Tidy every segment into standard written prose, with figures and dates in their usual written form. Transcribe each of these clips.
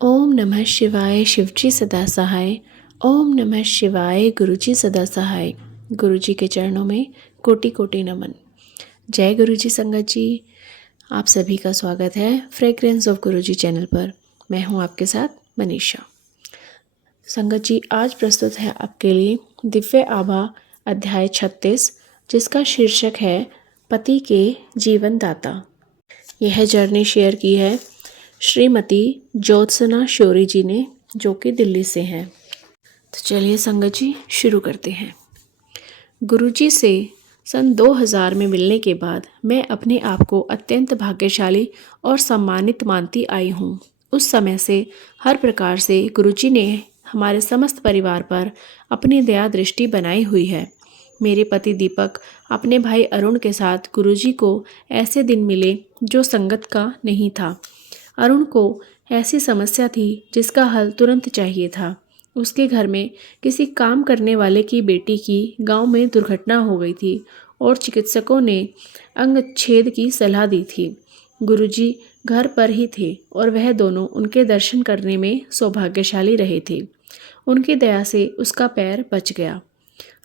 ओम नमः शिवाय शिवजी सदा सहाय। ओम नमः शिवाय गुरुजी सदा सहाय। गुरुजी के चरणों में कोटि कोटि नमन। जय गुरुजी संगत जी, आप सभी का स्वागत है फ्रेग्रेंस ऑफ गुरुजी चैनल पर। मैं हूं आपके साथ मनीषा। संगत जी, आज प्रस्तुत है आपके लिए दिव्य आभा अध्याय 36, जिसका शीर्षक है पति के जीवन दाता। यह जर्नी शेयर की है श्रीमती ज्योत्सना शौरी जी ने, जो कि दिल्ली से हैं। तो चलिए संगत जी शुरू करते हैं। गुरुजी से सन 2000 में मिलने के बाद मैं अपने आप को अत्यंत भाग्यशाली और सम्मानित मानती आई हूँ। उस समय से हर प्रकार से गुरुजी ने हमारे समस्त परिवार पर अपनी दया दृष्टि बनाई हुई है। मेरे पति दीपक अपने भाई अरुण के साथ गुरुजी को ऐसे दिन मिले जो संगत का नहीं था। अरुण को ऐसी समस्या थी जिसका हल तुरंत चाहिए था। उसके घर में किसी काम करने वाले की बेटी की गांव में दुर्घटना हो गई थी और चिकित्सकों ने अंगच्छेद की सलाह दी थी। गुरुजी घर पर ही थे और वह दोनों उनके दर्शन करने में सौभाग्यशाली रहे थे। उनकी दया से उसका पैर बच गया।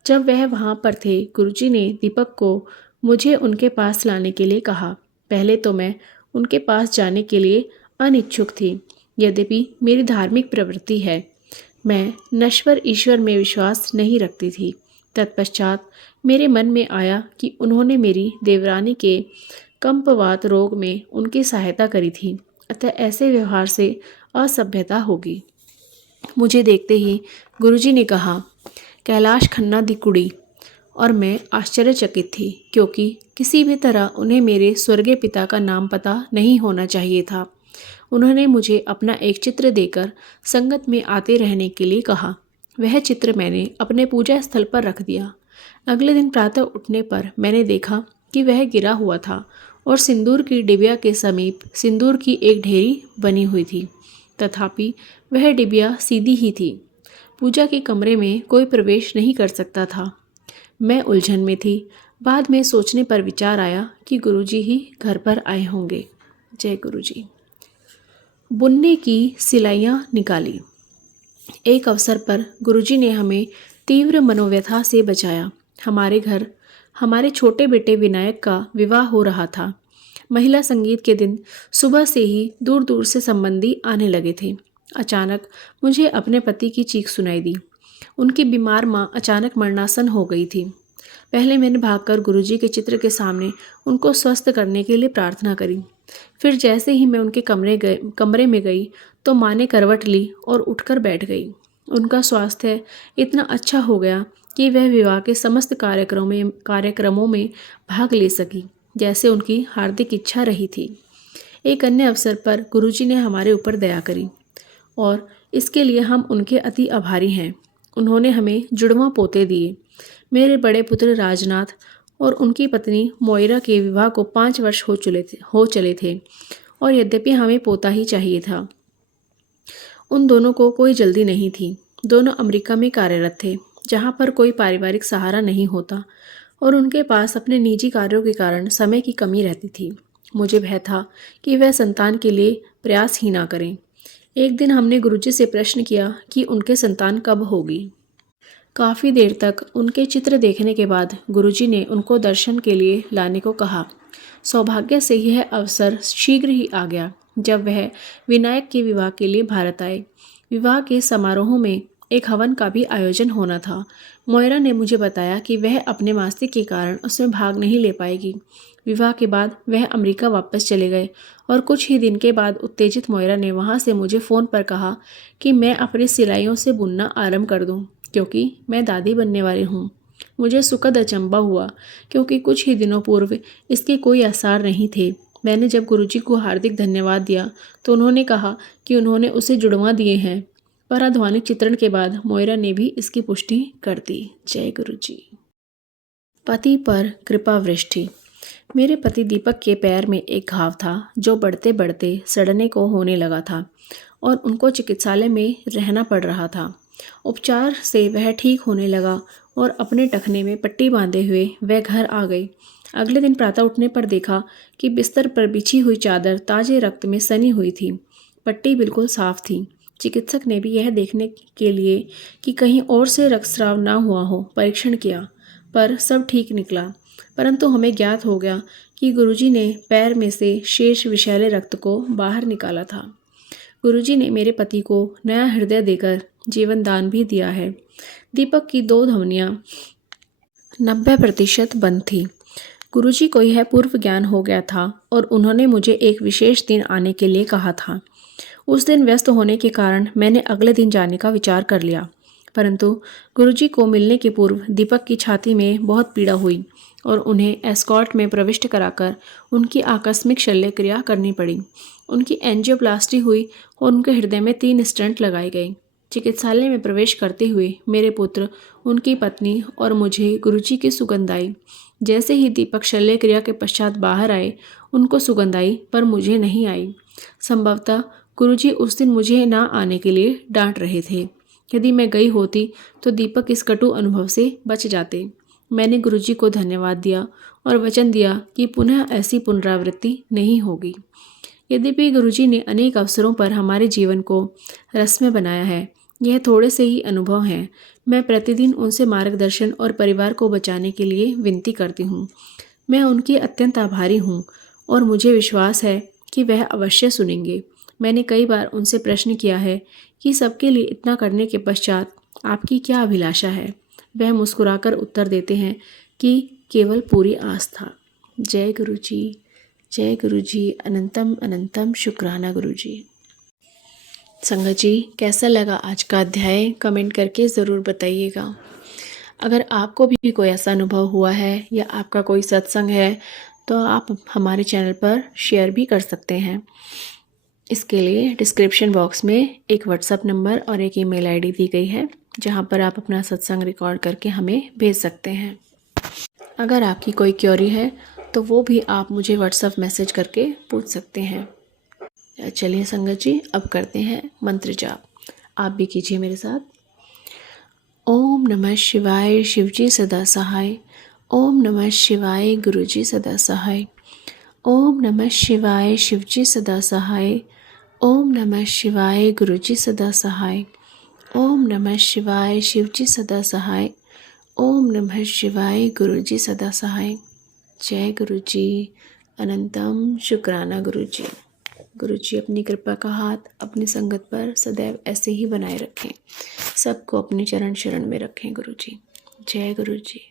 जब वह वहाँ पर थे, गुरुजी ने दीपक को मुझे उनके पास लाने के लिए कहा। पहले तो मैं उनके पास जाने के लिए अनिच्छुक थी, यद्यपि मेरी धार्मिक प्रवृत्ति है। मैं नश्वर ईश्वर में विश्वास नहीं रखती थी। तत्पश्चात मेरे मन में आया कि उन्होंने मेरी देवरानी के कंपवात रोग में उनकी सहायता करी थी, अतः ऐसे व्यवहार से असभ्यता होगी। मुझे देखते ही गुरुजी ने कहा, कैलाश खन्ना दी कुड़ी। और मैं आश्चर्यचकित थी, क्योंकि किसी भी तरह उन्हें मेरे स्वर्गीय पिता का नाम पता नहीं होना चाहिए था। उन्होंने मुझे अपना एक चित्र देकर संगत में आते रहने के लिए कहा। वह चित्र मैंने अपने पूजा स्थल पर रख दिया। अगले दिन प्रातः उठने पर मैंने देखा कि वह गिरा हुआ था और सिंदूर की डिबिया के समीप सिंदूर की एक ढेरी बनी हुई थी। तथापि वह डिबिया सीधी ही थी। पूजा के कमरे में कोई प्रवेश नहीं कर सकता था। मैं उलझन में थी। बाद में सोचने पर विचार आया कि गुरुजी ही घर पर आए होंगे। जय गुरुजी। बुनने की सिलाइयाँ निकाली। एक अवसर पर गुरुजी ने हमें तीव्र मनोव्यथा से बचाया। हमारे घर हमारे छोटे बेटे विनायक का विवाह हो रहा था। महिला संगीत के दिन सुबह से ही दूर दूर से संबंधी आने लगे थे। अचानक मुझे अपने पति की चीख सुनाई दी। उनकी बीमार माँ अचानक मरणासन हो गई थी। पहले मैंने भागकर गुरुजी के चित्र के सामने उनको स्वस्थ करने के लिए प्रार्थना करी। फिर जैसे ही मैं उनके कमरे में गई तो माँ ने करवट ली और उठकर बैठ गई। उनका स्वास्थ्य इतना अच्छा हो गया कि वह विवाह के समस्त कार्यक्रमों में भाग ले सकी, जैसे उनकी हार्दिक इच्छा रही थी। एक अन्य अवसर पर गुरुजी ने हमारे ऊपर दया करी और इसके लिए हम उनके अति आभारी हैं। उन्होंने हमें जुड़वां पोते दिए। मेरे बड़े पुत्र राजनाथ और उनकी पत्नी मोइरा के विवाह को 5 वर्ष हो चले थे और यद्यपि हमें पोता ही चाहिए था, उन दोनों को कोई जल्दी नहीं थी। दोनों अमेरिका में कार्यरत थे, जहाँ पर कोई पारिवारिक सहारा नहीं होता और उनके पास अपने निजी कार्यों के कारण समय की कमी रहती थी। मुझे भय था कि वह संतान के लिए प्रयास ही ना करें। एक दिन हमने गुरुजी से प्रश्न किया कि उनके संतान कब होगी। काफ़ी देर तक उनके चित्र देखने के बाद गुरुजी ने उनको दर्शन के लिए लाने को कहा। सौभाग्य से यह अवसर शीघ्र ही आ गया जब वह विनायक के विवाह के लिए भारत आए। विवाह के समारोह में एक हवन का भी आयोजन होना था। मोइरा ने मुझे बताया कि वह अपने मासिक के कारण उसमें भाग नहीं ले पाएगी। विवाह के बाद वह अमेरिका वापस चले गए और कुछ ही दिन के बाद उत्तेजित मोइरा ने वहाँ से मुझे फ़ोन पर कहा कि मैं अपनी सिलाइयों से बुनना आरंभ कर दूँ, क्योंकि मैं दादी बनने वाली हूँ। मुझे सुखद अचंभा हुआ, क्योंकि कुछ ही दिनों पूर्व इसके कोई आसार नहीं थे। मैंने जब गुरुजी को हार्दिक धन्यवाद दिया तो उन्होंने कहा कि उन्होंने उसे जुड़वा दिए हैं, पर आध्यात्मिक चित्रण के बाद मोइरा ने भी इसकी पुष्टि कर दी। जय गुरुजी। पति पर कृपा वृष्टि। मेरे पति दीपक के पैर में एक घाव था जो बढ़ते बढ़ते सड़ने को होने लगा था और उनको चिकित्सालय में रहना पड़ रहा था। उपचार से वह ठीक होने लगा और अपने टखने में पट्टी बांधे हुए वह घर आ गई। अगले दिन प्रातः उठने पर देखा कि बिस्तर पर बिछी हुई चादर ताजे रक्त में सनी हुई थी। पट्टी बिल्कुल साफ थी। चिकित्सक ने भी यह देखने के लिए कि कहीं और से रक्तस्राव ना हुआ हो परीक्षण किया, पर सब ठीक निकला। परंतु हमें ज्ञात हो गया कि गुरुजी ने पैर में से शेष विषैले रक्त को बाहर निकाला था। गुरुजी ने मेरे पति को नया हृदय देकर जीवन दान भी दिया है। दीपक की 2 धमनियाँ 90% बंद थी। गुरुजी को यह पूर्व ज्ञान हो गया था और उन्होंने मुझे एक विशेष दिन आने के लिए कहा था। उस दिन व्यस्त होने के कारण मैंने अगले दिन जाने का विचार कर लिया, परंतु गुरुजी को मिलने के पूर्व दीपक की छाती में बहुत पीड़ा हुई और उन्हें एस्कॉर्ट में प्रविष्ट कराकर उनकी आकस्मिक शल्य क्रिया करनी पड़ी। उनकी एंजियोप्लास्टी हुई और उनके हृदय में 3 स्टंट लगाए गए। चिकित्सालय में प्रवेश करते हुए मेरे पुत्र, उनकी पत्नी और मुझे गुरुजी की सुगंध आई। जैसे ही दीपक शल्य क्रिया के पश्चात बाहर आए, उनको सुगंध आई, पर मुझे नहीं आई। संभवतः गुरुजी उस दिन मुझे ना आने के लिए डांट रहे थे। यदि मैं गई होती तो दीपक इस कटु अनुभव से बच जाते। मैंने गुरुजी को धन्यवाद दिया और वचन दिया कि पुनः ऐसी पुनरावृत्ति नहीं होगी। यद्यपि गुरुजी ने अनेक अवसरों पर हमारे जीवन को रसमय बनाया है, यह थोड़े से ही अनुभव हैं। मैं प्रतिदिन उनसे मार्गदर्शन और परिवार को बचाने के लिए विनती करती हूँ। मैं उनकी अत्यंत आभारी हूँ और मुझे विश्वास है कि वह अवश्य सुनेंगे। मैंने कई बार उनसे प्रश्न किया है कि सबके लिए इतना करने के पश्चात आपकी क्या अभिलाषा है। वह मुस्कुराकर उत्तर देते हैं कि केवल पूरी आस्था। जय गुरुजी, जय गुरुजी, अनंतम अनंतम शुक्राना गुरुजी। संगत जी, कैसा लगा आज का अध्याय कमेंट करके ज़रूर बताइएगा। अगर आपको भी कोई ऐसा अनुभव हुआ है या आपका कोई सत्संग है तो आप हमारे चैनल पर शेयर भी कर सकते हैं। इसके लिए डिस्क्रिप्शन बॉक्स में एक व्हाट्सएप नंबर और एक ईमेल आईडी दी गई है, जहां पर आप अपना सत्संग रिकॉर्ड करके हमें भेज सकते हैं। अगर आपकी कोई क्वेरी है तो वो भी आप मुझे व्हाट्सएप मैसेज करके पूछ सकते हैं। चलिए संगत जी, अब करते हैं मंत्र जाप। आप भी कीजिए मेरे साथ। ओम नमः शिवाय, शिवजी सदा सहाय। ओम नमः शिवाय, गुरुजी सदा सहाय। ओम नमः शिवाय, शिवजी सदा सहाय। ओम नमः शिवाय, गुरुजी सदा सहाय। ओम नमः शिवाय, शिवजी सदा सहाय। ओम नमः शिवाय, गुरुजी सदा सहाय। जय गुरुजी, अनंतम शुक्राना गुरुजी। गुरुजी अपनी कृपा का हाथ अपनी संगत पर सदैव ऐसे ही बनाए रखें। सबको अपने चरण शरण में रखें गुरुजी। जय गुरुजी।